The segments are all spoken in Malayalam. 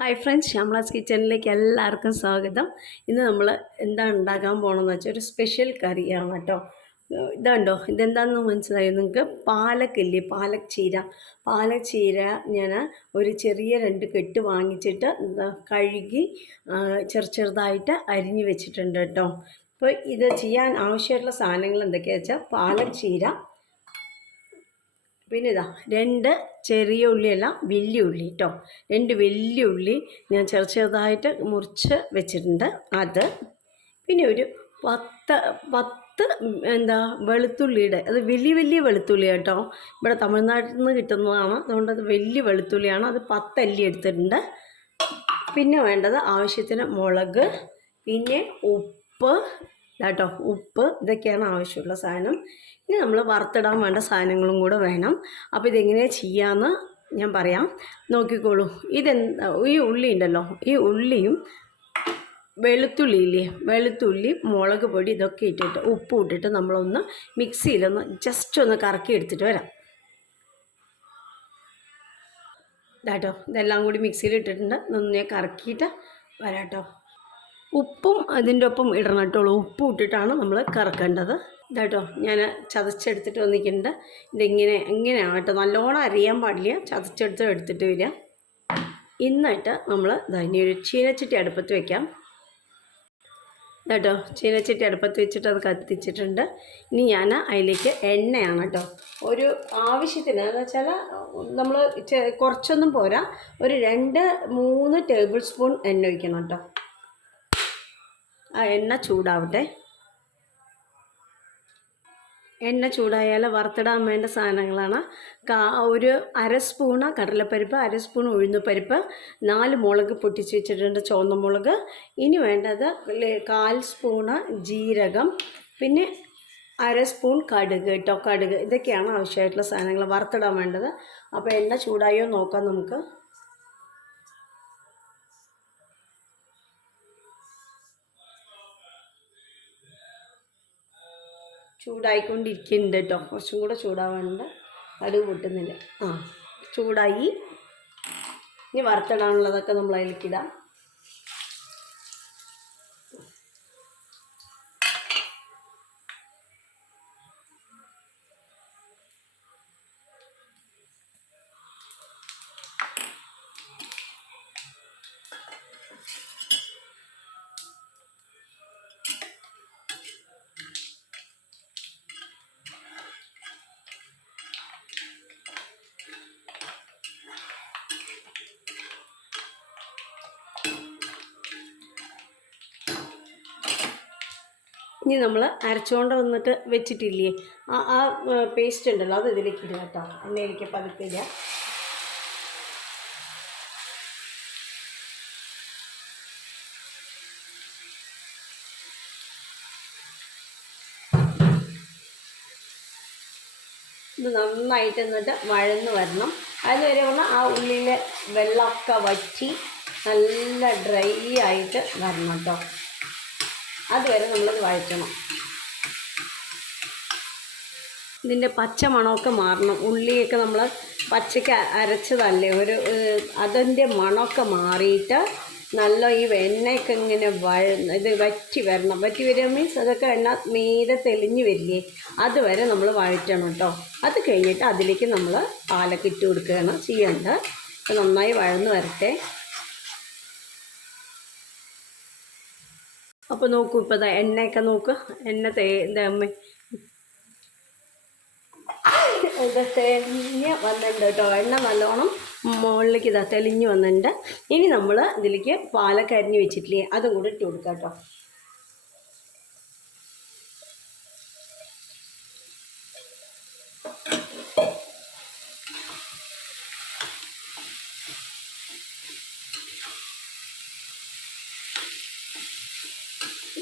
ഹായ് ഫ്രണ്ട്സ്, ശ്യാമളാസ് കിച്ചണിലേക്ക് എല്ലാവർക്കും സ്വാഗതം. ഇന്ന് നമ്മൾ എന്താണ് ഉണ്ടാക്കാൻ പോകണമെന്ന് വെച്ചാൽ ഒരു സ്പെഷ്യൽ കറിയാണ് കേട്ടോ. ഇതാണ്ടോ, ഇതെന്താണെന്ന് മനസ്സിലായോ നിങ്ങൾക്ക്? പാലക്കില്ലേ, പാലക് ചീര ഞാൻ ഒരു ചെറിയ 2 കെട്ട് വാങ്ങിച്ചിട്ട് കഴുകി ചെറുതായിട്ട് അരിഞ്ഞ് വെച്ചിട്ടുണ്ട് കേട്ടോ. അപ്പോൾ ഇത് ചെയ്യാൻ ആവശ്യമായിട്ടുള്ള സാധനങ്ങൾ എന്തൊക്കെയാണെന്ന് വെച്ചാൽ പാലക് ചീര, പിന്നെ ഇതാ 2 ചെറിയ ഉള്ളിയല്ല വലിയ ഉള്ളി കേട്ടോ. 2 വലിയ ഉള്ളി ഞാൻ ചെറുതായിട്ട് മുറിച്ച് വെച്ചിട്ടുണ്ട്. അത് പിന്നെ ഒരു 10 വെളുത്തുള്ളിയുടെ, അത് വലിയ വെളുത്തുള്ളി കേട്ടോ. ഇവിടെ തമിഴ്നാട്ടിൽ നിന്ന് കിട്ടുന്നതാണ്, അതുകൊണ്ട് അത് വലിയ വെളുത്തുള്ളിയാണ്. അത് 10 അല്ലി എടുത്തിട്ടുണ്ട്. പിന്നെ വേണ്ടത് ആവശ്യത്തിന് മുളക്, പിന്നെ ഉപ്പ് കേട്ടോ. ഇതൊക്കെയാണ് ആവശ്യമുള്ള സാധനം. ഇനി നമ്മൾ വറുത്തിടാൻ വേണ്ട സാധനങ്ങളും കൂടെ വേണം. അപ്പോൾ ഇതെങ്ങനെയാണ് ചെയ്യാമെന്ന് ഞാൻ പറയാം, നോക്കിക്കോളൂ. ഈ ഉള്ളി ഉണ്ടല്ലോ, ഈ ഉള്ളിയും വെളുത്തുള്ളി, മുളക് പൊടി ഇതൊക്കെ ഇട്ടിട്ട് ഉപ്പ് ഇട്ടിട്ട് നമ്മളൊന്ന് മിക്സിയിലൊന്ന് ജസ്റ്റ് ഒന്ന് കറക്കി എടുത്തിട്ട് വരാം കേട്ടോ. ഇതെല്ലാം കൂടി മിക്സിയിൽ ഇട്ടിട്ടുണ്ട്, നന്നായി കറക്കിയിട്ട് വരാം കേട്ടോ. ഉപ്പും അതിൻ്റെ ഒപ്പം ഇടണം കേട്ടോ. ഉപ്പ് ഇട്ടിട്ടാണ് നമ്മൾ കറക്കേണ്ടത് കേട്ടോ. ഞാൻ ചതച്ചെടുത്തിട്ട് വന്നിട്ടുണ്ട്. എങ്ങനെയാണ് കേട്ടോ, നല്ലോണം അറിയാൻ പാടില്ല. എടുത്തിട്ട് വരിക. എന്നിട്ട് നമ്മൾ ഇനി ഒരു ചീനച്ചട്ടി അടുപ്പത്ത് വയ്ക്കാം കേട്ടോ. ചീനച്ചട്ടി അടുപ്പത്ത് വെച്ചിട്ട് അത് കത്തിച്ചിട്ടുണ്ട്. ഇനി ഞാൻ അതിലേക്ക് എണ്ണയാണ് കേട്ടോ, ഒരു ആവശ്യത്തിന്, എന്ന് വെച്ചാൽ നമ്മൾ കുറച്ചൊന്നും പോരാ, ഒരു 2-3 ടേബിൾ സ്പൂൺ എണ്ണ ഒഴിക്കണം കേട്ടോ. ആ എണ്ണ ചൂടാവട്ടെ. എണ്ണ ചൂടായാൽ വറുത്തിടാൻ വേണ്ട സാധനങ്ങളാണ്. ഒരു 1/2 സ്പൂണ് കടലപ്പരിപ്പ്, 1/2 സ്പൂൺ ഉഴുന്നുപരിപ്പ്, 4 മുളക് പൊട്ടിച്ച് വെച്ചിട്ടുണ്ട്, ചുവന്ന മുളക്. ഇനി വേണ്ടത് 1/4 സ്പൂണ് ജീരകം, പിന്നെ 1/2 സ്പൂൺ കടുക് കേട്ടോ. ഇതൊക്കെയാണ് ആവശ്യമായിട്ടുള്ള സാധനങ്ങൾ വറുത്തിടാൻ വേണ്ടത്. അപ്പോൾ എണ്ണ ചൂടായോ നോക്കാം നമുക്ക്. ചൂടായിക്കൊണ്ടിരിക്കുന്നുണ്ട് കേട്ടോ. കുറച്ചും കൂടെ ചൂടാവാനുണ്ട്, കടുക് പൊട്ടുന്നില്ല. ചൂടായി. ഇനി വറുത്തിടാനുള്ളതൊക്കെ നമ്മൾ അതിലേക്കിടാം. ഇനി നമ്മൾ അരച്ചുകൊണ്ട് വന്നിട്ട് വെച്ചിട്ടില്ലേ, ആ പേസ്റ്റ് ഉണ്ടല്ലോ, അത് ഇതിലേക്ക് ഇടുക കേട്ടോ. എണ്ണയിലേക്ക് പതുക്കില്ല. ഇത് നന്നായിട്ട് എന്നിട്ട് വഴന്ന് വരണം. അതിനുവരെ പറഞ്ഞാൽ ആ ഉള്ളിലെ വെള്ളമൊക്കെ വറ്റി നല്ല ഡ്രൈ ആയിട്ട് വരണം കേട്ടോ. അതുവരെ നമ്മളത് വഴറ്റണം. ഇതിൻ്റെ പച്ച മണമൊക്കെ മാറണം. ഉള്ളിയൊക്കെ നമ്മൾ പച്ചയ്ക്ക് അരച്ചതല്ലേ, അതിൻ്റെ മണമൊക്കെ മാറിയിട്ട് നല്ല ഈ എണ്ണയൊക്കെ ഇങ്ങനെ വറ്റി വരിക മീൻസ് അതൊക്കെ എണ്ണ മീതെ തെളിഞ്ഞ് വരില്ലേ, അതുവരെ നമ്മൾ വഴറ്റണം കേട്ടോ. അത് കഴിഞ്ഞിട്ട് അതിലേക്ക് നമ്മൾ പാലൊക്കെ ഇട്ട് കൊടുക്കുകയാണ് ചെയ്യേണ്ടത്. അപ്പോൾ നന്നായി വഴന്ന് വരട്ടെ. അപ്പോൾ നോക്കൂ, ഇപ്പോൾ എണ്ണയൊക്കെ നോക്ക്, എണ്ണ തെളിഞ്ഞ് വന്നിട്ടുണ്ട് കേട്ടോ. എണ്ണ നല്ലോണം മുകളിലേക്ക് തെളിഞ്ഞ് വന്നിട്ടുണ്ട്. ഇനി നമ്മൾ ഇതിലേക്ക് പാലൊക്കെ അരിഞ്ഞ് വെച്ചിട്ടില്ലേ, അതും കൂടെ ഇട്ട് കൊടുക്കാം കേട്ടോ.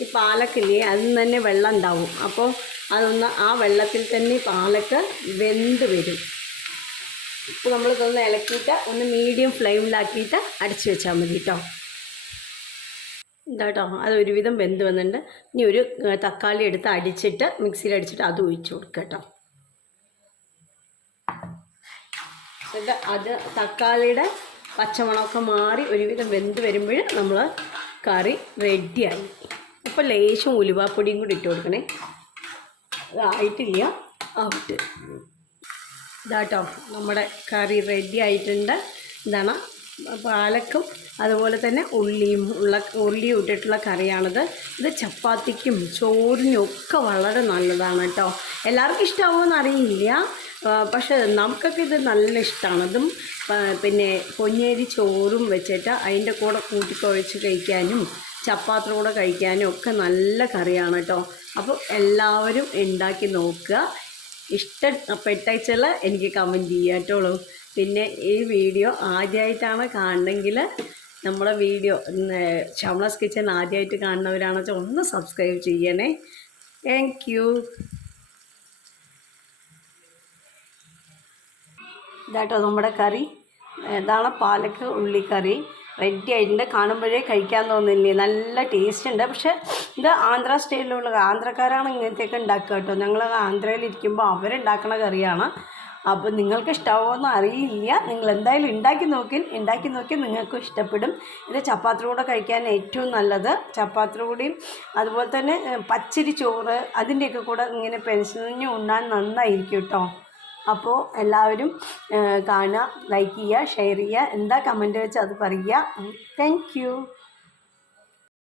ഈ പാലക്കില്ലേ, അതിൽ തന്നെ വെള്ളം ഉണ്ടാവും. അപ്പോൾ ആ വെള്ളത്തിൽ തന്നെ പാലക്ക് വെന്ത് വരും. ഇപ്പോൾ നമ്മളിതൊന്ന് ഇളക്കിയിട്ട് ഒന്ന് മീഡിയം ഫ്ലെയിമിലാക്കിയിട്ട് അടച്ച് വെച്ചാൽ മതി കേട്ടോ. കേട്ടോ, അത് ഒരുവിധം വെന്ത് വന്നിട്ടുണ്ട്. ഇനി ഒരു തക്കാളി എടുത്ത് അടിച്ചിട്ട് മിക്സിയിൽ അടിച്ചിട്ട് അത് ഒഴിച്ച് കൊടുക്കുക കേട്ടോ. അത് തക്കാളിയുടെ പച്ചമണമൊക്കെ മാറി ഒരുവിധം വെന്ത് വരുമ്പോൾ നമ്മൾ കറി റെഡിയായി. അപ്പോൾ ലേശം ഉലുവാപ്പൊടിയും കൂടി ഇട്ട് കൊടുക്കണേ. അതായിട്ടില്ല, ആവട്ടെ. ഇതാട്ടോ നമ്മുടെ കറി റെഡി ആയിട്ടുണ്ട്. ഇതാണ് പാലക്കും അതുപോലെ തന്നെ ഉള്ളി ഇട്ടിട്ടുള്ള കറിയാണിത്. ഇത് ചപ്പാത്തിക്കും ചോറിനും ഒക്കെ വളരെ നല്ലതാണ് കേട്ടോ. എല്ലാവർക്കും ഇഷ്ടമാവുമെന്ന് അറിയില്ല, പക്ഷേ നമുക്കൊക്കെ ഇത് നല്ല ഇഷ്ടമാണ്. ഇതും പിന്നെ പൊന്നേരി ചോറും വെച്ചിട്ട് അതിൻ്റെ കൂടെ കൂട്ടിക്കുഴച്ച് കഴിക്കാനും ചപ്പാത്തിയുടെ കൂടെ കഴിക്കാനും ഒക്കെ നല്ല കറിയാണ് കേട്ടോ. അപ്പോൾ എല്ലാവരും ഉണ്ടാക്കി നോക്കുക. ഇഷ്ടപ്പെട്ടെച്ചാൽ എനിക്ക് കമൻറ്റ് ചെയ്യാം കേട്ടോളൂ. പിന്നെ ഈ വീഡിയോ ആദ്യമായിട്ടാണ് കാണണമെങ്കിൽ നമ്മളെ വീഡിയോ ഷംനാസ് കിച്ചൻ ആദ്യമായിട്ട് കാണുന്നവരാണെന്ന് വെച്ചാൽ ഒന്ന് സബ്സ്ക്രൈബ് ചെയ്യണേ. Thank you. ഇതാട്ടോ നമ്മുടെ കറി. ഇതാണ് പാലക്ക് ഉള്ളിക്കറി റെഡി ആയിട്ടുണ്ട്. കാണുമ്പോഴേ കഴിക്കാൻ തോന്നില്ലേ, നല്ല ടേസ്റ്റ് ഉണ്ട്. പക്ഷേ ഇത് ആന്ധ്ര സ്റ്റൈലിലുള്ള, ആന്ധ്രക്കാരാണ് ഇങ്ങനത്തെയൊക്കെ ഉണ്ടാക്കുക കേട്ടോ. ഞങ്ങൾ ആന്ധ്രയിലിരിക്കുമ്പോൾ അവരുണ്ടാക്കുന്ന കറിയാണ്. അപ്പോൾ നിങ്ങൾക്ക് ഇഷ്ടമാവുമെന്ന് അറിയില്ല. നിങ്ങൾ എന്തായാലും ഉണ്ടാക്കി നോക്കി നിങ്ങൾക്കും ഇഷ്ടപ്പെടും. ഇത് ചപ്പാത്തിയുടെ കൂടെ കഴിക്കാൻ ഏറ്റവും നല്ലത്. ചപ്പാത്തിയുടെ കൂടെയും അതുപോലെ തന്നെ പച്ചരി ചോറ് അതിൻ്റെയൊക്കെ കൂടെ ഇങ്ങനെ പെൻസിലിന് ഉണ്ണാൻ നന്നായിരിക്കും കേട്ടോ. അപ്പോൾ എല്ലാവരും കാണുക, ലൈക്ക് ചെയ്യുക, ഷെയർ ചെയ്യുക. എന്താ കമൻറ്റ് വെച്ചാൽ അത് പറയുക. Thank you.